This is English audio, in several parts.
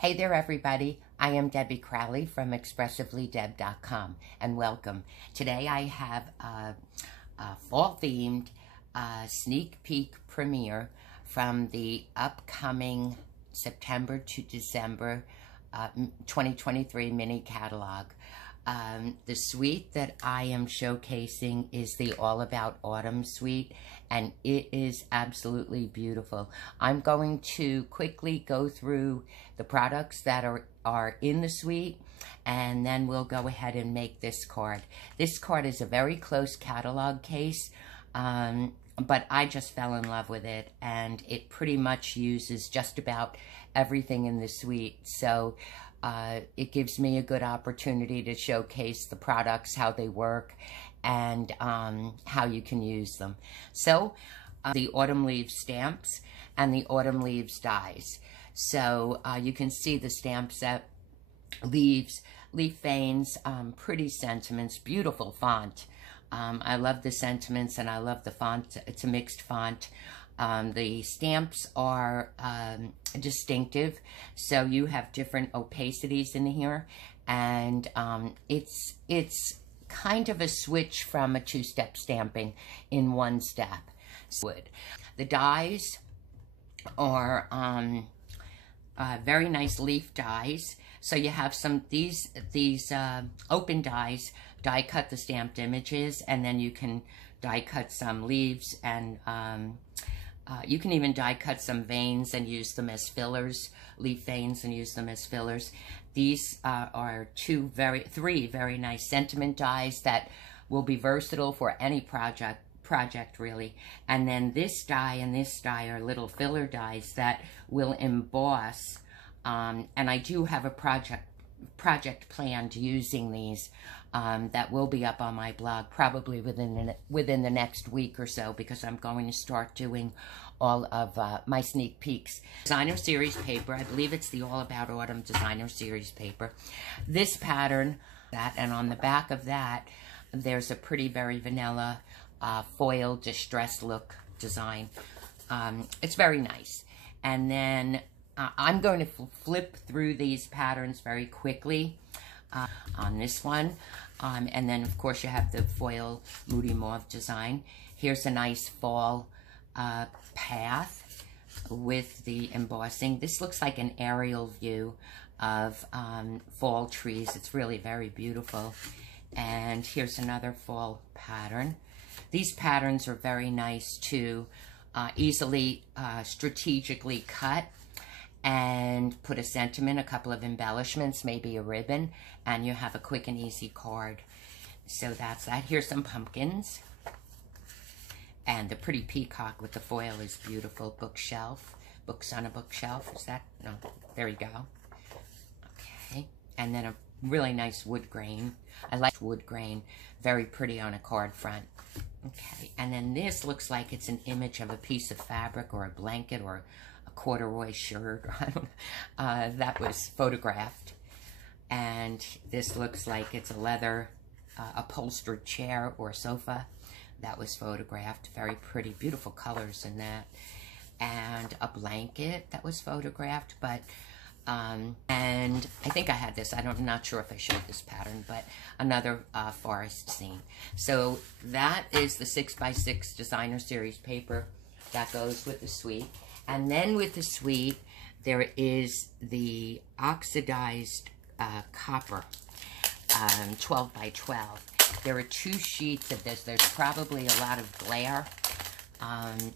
Hey there, everybody. I am Debbie Crowley from ExpressivelyDeb.com, and welcome. Today I have a fall-themed sneak peek premiere from the upcoming September to December 2023 mini catalog. The suite that I am showcasing is the All About Autumn suite, and it is absolutely beautiful. I'm going to quickly go through the products that are in the suite, and then we'll go ahead and make this card. This card is a very close catalog case, but I just fell in love with it, and it pretty much uses just about everything in the suite. So it gives me a good opportunity to showcase the products, how they work, and how you can use them. So the Autumn Leaves stamps and the Autumn Leaves dies. So you can see the stamp set, leaves, leaf veins, pretty sentiments, beautiful font. I love the sentiments and I love the font. It's a mixed font. The stamps are distinctive, so you have different opacities in here, and it's kind of a switch from a two-step stamping in one step. The dies are very nice leaf dies. So you have some these open dies, die cut the stamped images, and then you can die cut some leaves, and you can even die cut some veins and use them as fillers, leaf veins, and use them as fillers. These are three very nice sentiment dies that will be versatile for any project really. And then this die and this die are little filler dies that will emboss. And I do have a project planned using these that will be up on my blog probably within the next week or so, because I'm going to start doing all of my sneak peeks. Designer series paper, I believe it's the All About Autumn designer series paper. This pattern, and on the back of that, there's a pretty very vanilla foil distress look design. It's very nice. And then I'm going to flip through these patterns very quickly on this one. And then, of course, you have the foil Moody Mauve design. Here's a nice fall path with the embossing. This looks like an aerial view of fall trees. It's really very beautiful. And here's another fall pattern. These patterns are very nice to easily, strategically cut and put a sentiment, a couple of embellishments, maybe a ribbon, and you have a quick and easy card. So that's that. Here's some pumpkins. And the pretty peacock with the foil is beautiful. Bookshelf. Books on a bookshelf. Is that? No. There you go. Okay. And then a really nice wood grain. I like wood grain. Very pretty on a card front. Okay. And then this looks like it's an image of a piece of fabric or a blanket or a corduroy shirt. That was photographed. And this looks like it's a leather upholstered chair or sofa. That was photographed. Very pretty, beautiful colors in that. And a blanket that was photographed, but and I think I had this. I'm not sure if I showed this pattern, but another forest scene. So that is the 6x6 designer series paper that goes with the suite. And then with the suite, there is the oxidized copper, 12x12. There are two sheets of this. There's probably a lot of glare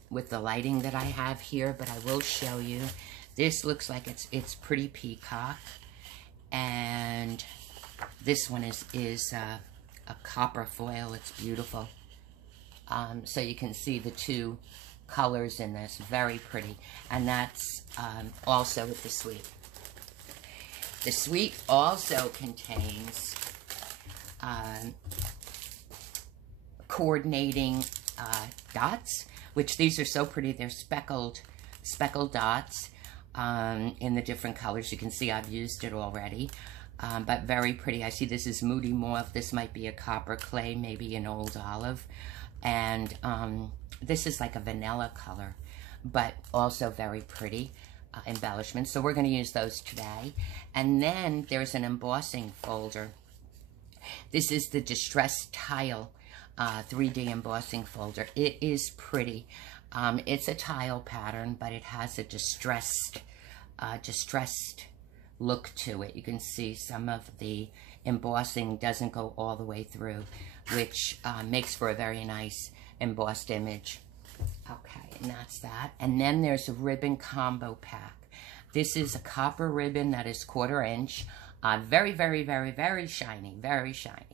with the lighting that I have here, but I will show you. This looks like it's pretty peacock, and this one is a copper foil. It's beautiful. So you can see the two colors in this, very pretty, and that's also with the suite. The suite also contains coordinating dots, which these are so pretty. They're speckled dots in the different colors. You can see I've used it already, but very pretty. I see this is Moody Mauve. This might be a copper clay, maybe an old olive, and this is like a vanilla color, but also very pretty. embellishments. So we're going to use those today. And then there's an embossing folder. This is the Distressed Tile 3D embossing folder. It is pretty. It's a tile pattern, but it has a distressed look to it. You can see some of the embossing doesn't go all the way through, which makes for a very nice embossed image. Okay, and that's that. And then there's a ribbon combo pack. This is a copper ribbon that is 1/4 inch. Very, very, very, very shiny, very shiny.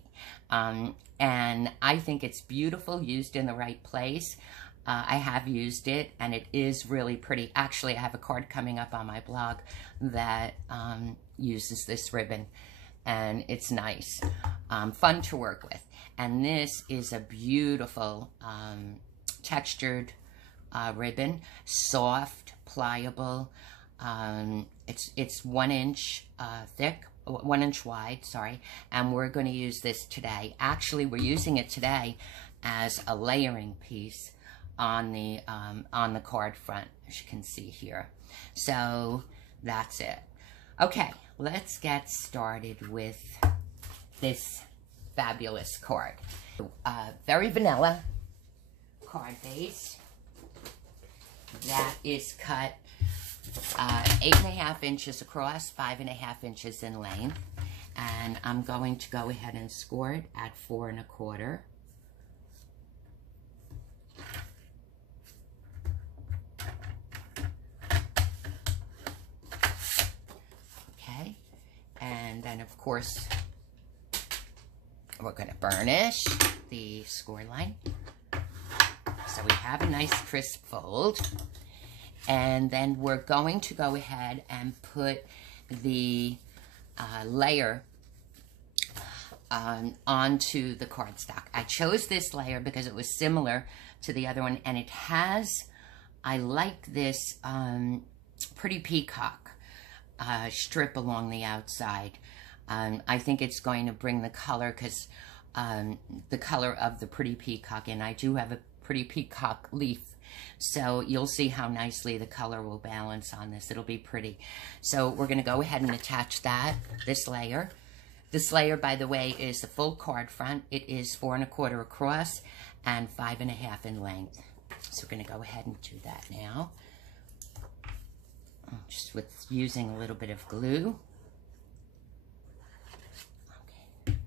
And I think it's beautiful used in the right place. I have used it, and it is really pretty. Actually, I have a card coming up on my blog that uses this ribbon, and it's nice. Fun to work with. And this is a beautiful textured ribbon, soft, pliable. It's 1 inch thick, 1 inch wide, sorry, and we're going to use this today. Actually, we're using it today as a layering piece on the card front, as you can see here. So that's it. Okay, let's get started with this fabulous card. Very vanilla card base that is cut 8.5 inches across, 5.5 inches in length, and I'm going to go ahead and score it at 4 1/4. Okay, and then of course we're going to burnish the score line. So we have a nice crisp fold. And then we're going to go ahead and put the layer onto the cardstock. I chose this layer because it was similar to the other one, and it has, I like this pretty peacock strip along the outside. I think it's going to bring the color, because the color of the pretty peacock, and I do have a pretty peacock leaf. So you'll see how nicely the color will balance on this. It'll be pretty. So we're going to go ahead and attach this layer. This layer, by the way, is the full card front. It is 4 1/4 across and 5.5 in length. So we're going to go ahead and do that now. Just with using a little bit of glue. Okay.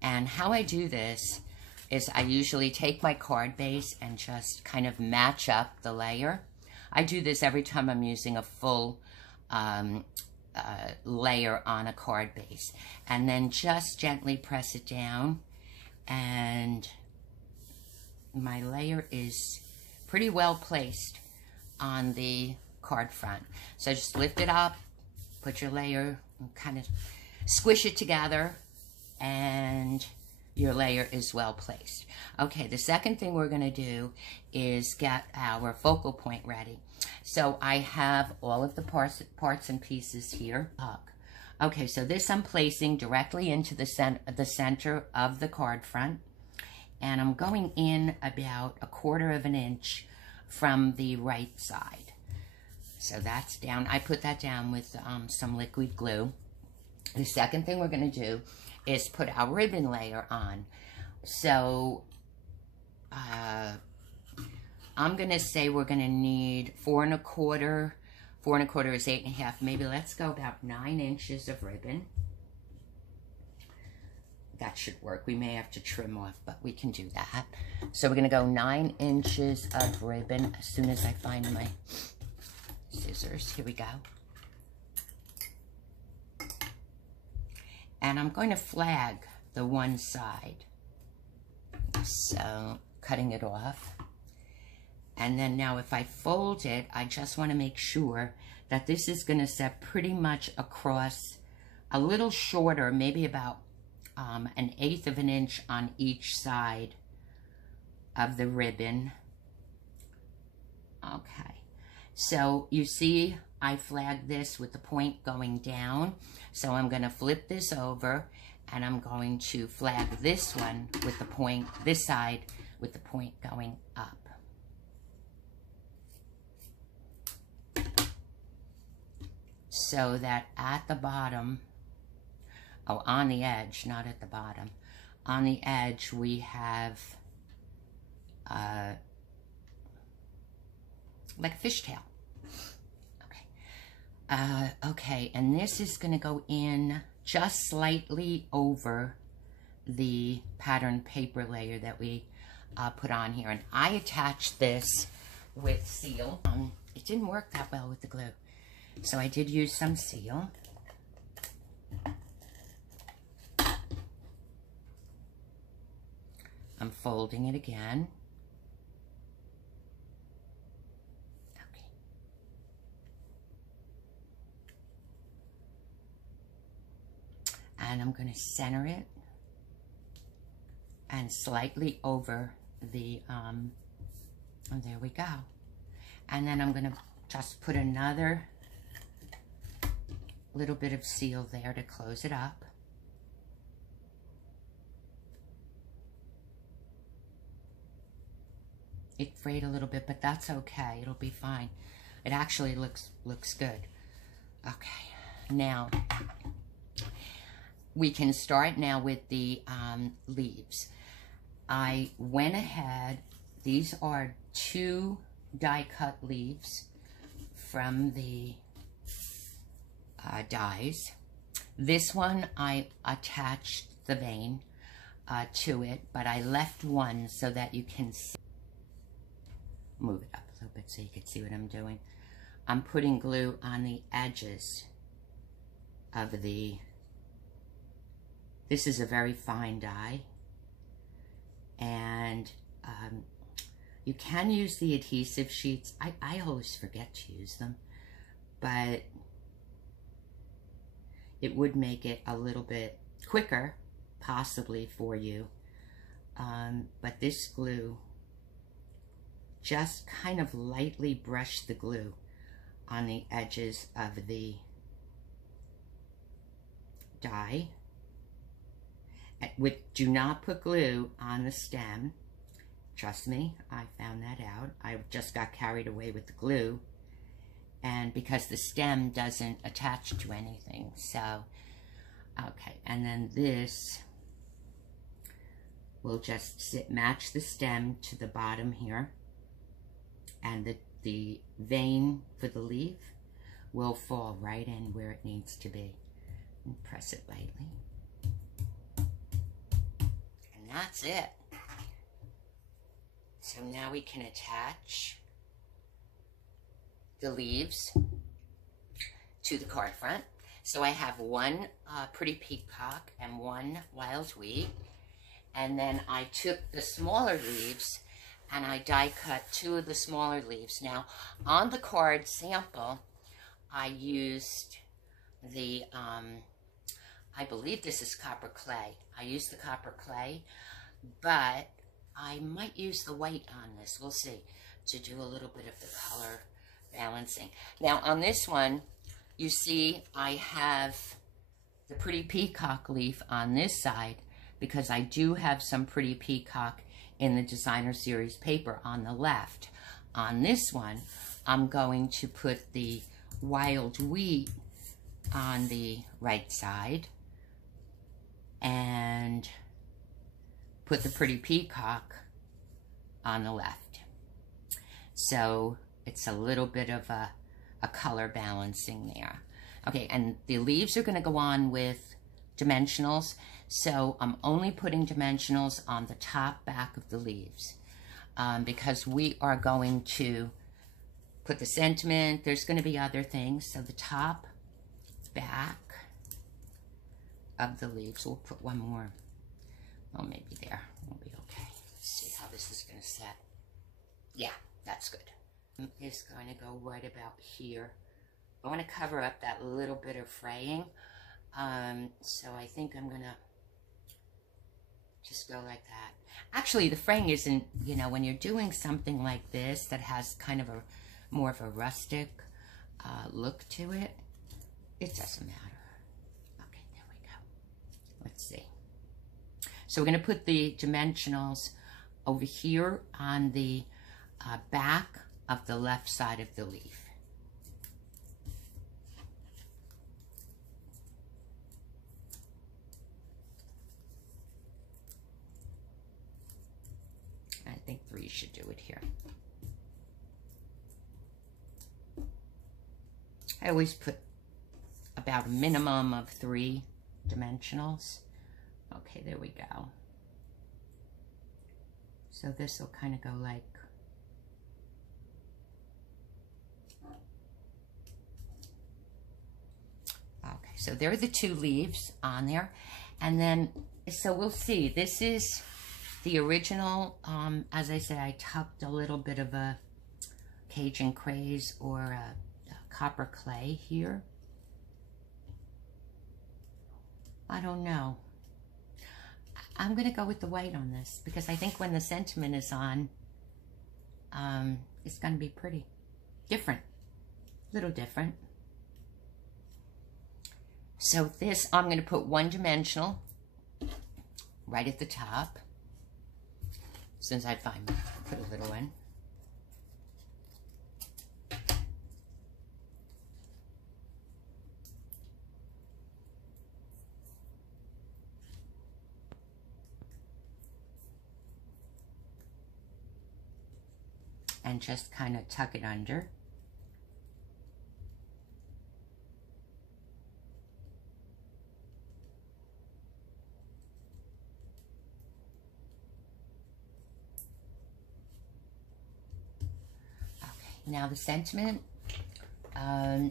And how I do this is I usually take my card base and just kind of match up the layer. I do this every time I'm using a full layer on a card base. And then just gently press it down, and my layer is pretty well placed on the card front. So just lift it up, put your layer, and kind of squish it together, and your layer is well placed. Okay, the second thing we're going to do is get our focal point ready. So I have all of the parts and pieces here. Okay, so this I'm placing directly into the center of the card front, and I'm going in about 1/4 inch from the right side. So that's down. I put that down with some liquid glue. The second thing we're going to do is put our ribbon layer on. So I'm going to say we're going to need 4 1/4. 4 1/4 is 8.5. Maybe let's go about 9 inches of ribbon. That should work. We may have to trim off, but we can do that. So we're going to go 9 inches of ribbon as soon as I find my scissors. Here we go. And I'm going to flag the one side. So cutting it off. And then now if I fold it, I just want to make sure that this is going to set pretty much across, a little shorter, maybe about 1/8 of an inch on each side of the ribbon. Okay. So you see I flagged this with the point going down. So I'm going to flip this over, and I'm going to flag this one with the point, this side with the point going up. so that at the bottom, oh, on the edge, not at the bottom, on the edge we have like a fishtail. Okay. Okay, and this is going to go in just slightly over the pattern paper layer that we put on here. And I attached this with seal. It didn't work that well with the glue, so I did use some seal. I'm folding it again. Okay. And I'm going to center it and slightly over the, oh, there we go. And then I'm going to just put another little bit of seal there to close it up. It frayed a little bit, but that's okay. It'll be fine. It actually looks good. Okay, now we can start now with the leaves. I went ahead. These are 2 die-cut leaves from the dies. This one I attached the vein to it, but I left one so that you can see. Move it up a little bit so you can see what I'm doing. I'm putting glue on the edges of the, this is a very fine die, and you can use the adhesive sheets. I always forget to use them, but it would make it a little bit quicker, possibly, for you. But this glue, just kind of lightly brush the glue on the edges of the die. Do not put glue on the stem. Trust me, I found that out. I just got carried away with the glue, and because the stem doesn't attach to anything. So, okay, and then this will just match the stem to the bottom here, and the vein for the leaf will fall right in where it needs to be. And press it lightly. And that's it. So now we can attach the leaves to the card front. So I have one pretty peacock and one wild wheat. And then I took the smaller leaves and I die cut 2 of the smaller leaves. Now on the card sample, I used the, I believe this is copper clay. I used the copper clay, but I might use the white on this, we'll see, to do a little bit of the color balancing. Now on this one, you see I have the pretty peacock leaf on this side because I do have some pretty peacock in the designer series paper on the left. On this one, I'm going to put the wild wheat on the right side and put the pretty peacock on the left. So it's a little bit of a color balancing there. Okay, and the leaves are going to go on with dimensionals. So I'm only putting dimensionals on the top back of the leaves because we are going to put the sentiment. There's going to be other things. So the top back of the leaves, we'll put one more. Oh, maybe there. We'll be okay. Let's see how this is going to set. Yeah, that's good. It's going to go right about here. I want to cover up that little bit of fraying. So I think I'm going to just go like that. Actually, the fraying isn't, you know, when you're doing something like this that has kind of a more of a rustic look to it, it doesn't matter. Okay, there we go. Let's see. So we're going to put the dimensionals over here on the back of the left side of the leaf. should do it here. I always put about a minimum of 3 dimensionals. Okay, there we go. So this will kind of go like, okay, so there are the 2 leaves on there. And then, so we'll see, this is the original. As I said, I tucked a little bit of a Cajun craze or a copper clay here. I don't know. I'm going to go with the white on this because I think when the sentiment is on, it's going to be pretty different, a little different. So this, I'm going to put 1 dimensional right at the top. Since I find, put a little one. And just kind of tuck it under. Okay, now the sentiment. I'm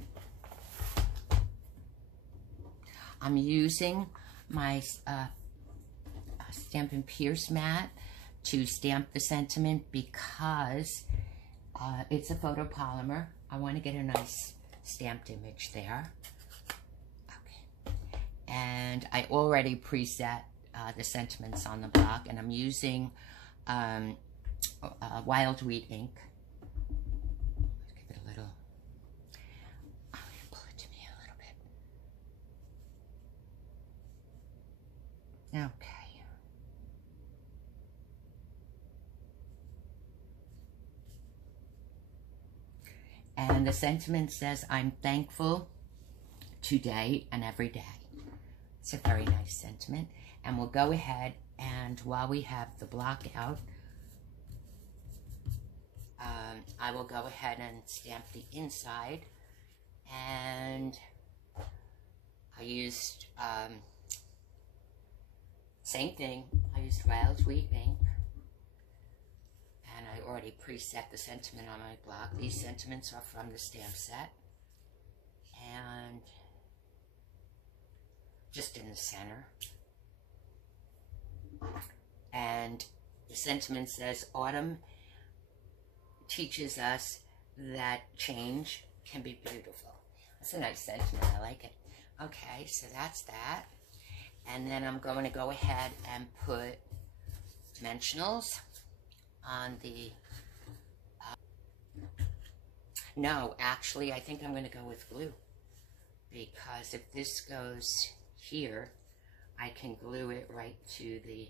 using my Stampin' Pierce mat to stamp the sentiment because it's a photopolymer. I want to get a nice stamped image there. Okay. And I already preset the sentiments on the block, and I'm using wild wheat ink. Let's give it a little, I'm going to pull it to me a little bit. Okay. And the sentiment says, I'm thankful today and every day. It's a very nice sentiment. And we'll go ahead and while we have the block out, I will go ahead and stamp the inside. And I used, same thing, I used wild wheat ink. And I already preset the sentiment on my block. These sentiments are from the stamp set. And just in the center. And the sentiment says, autumn teaches us that change can be beautiful. That's a nice sentiment, I like it. Okay, so that's that. And then I'm going to go ahead and put dimensionals on the, no, actually, I think I'm going to go with glue. Because if this goes here, I can glue it right to the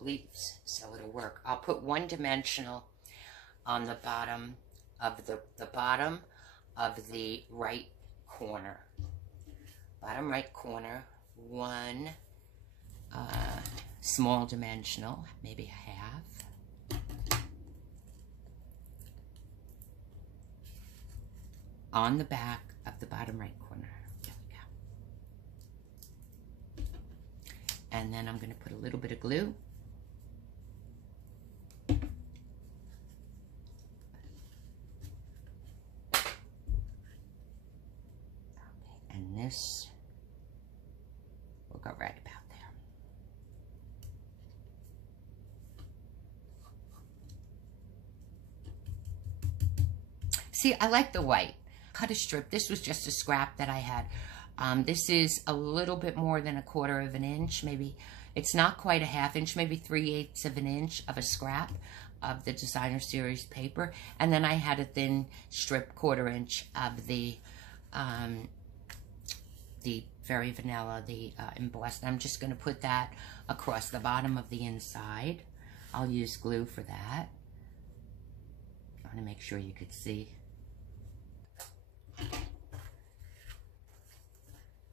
leaves, so it'll work. I'll put 1 dimensional on the bottom of the bottom of the right corner. Bottom right corner, 1 small dimensional, maybe a half. On the back of the bottom right corner. There we go. And then I'm going to put a little bit of glue. And this will go right about there. See, I like the white. Cut a strip. This was just a scrap that I had. This is a little bit more than 1/4 of an inch. Maybe it's not quite a 1/2 inch, maybe 3/8 of an inch of a scrap of the designer series paper. And then I had a thin strip, 1/4 inch of the very vanilla, the embossed. I'm just going to put that across the bottom of the inside. I'll use glue for that. I want to make sure you could see.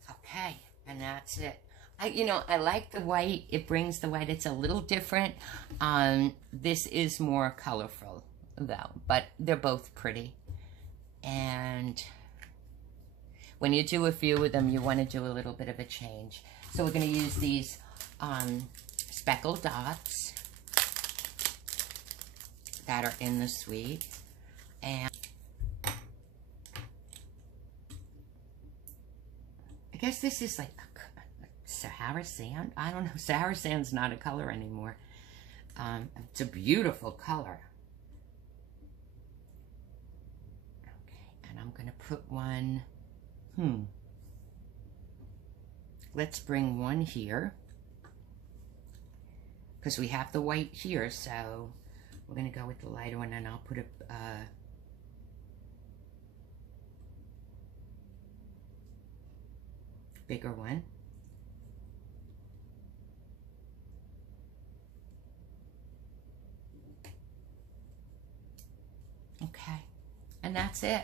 Okay, and that's it. I like the white. It brings the white. It's a little different. This is more colorful, though, but they're both pretty. And when you do a few of them, you want to do a little bit of a change. So we're going to use these speckled dots that are in the suite. And I guess this is like Sahara sand. I don't know. Sahara sand's not a color anymore. It's a beautiful color. Okay, and I'm going to put one. Let's bring one here, because we have the white here, so we're going to go with the lighter one, and I'll put a bigger one. Okay, and that's it.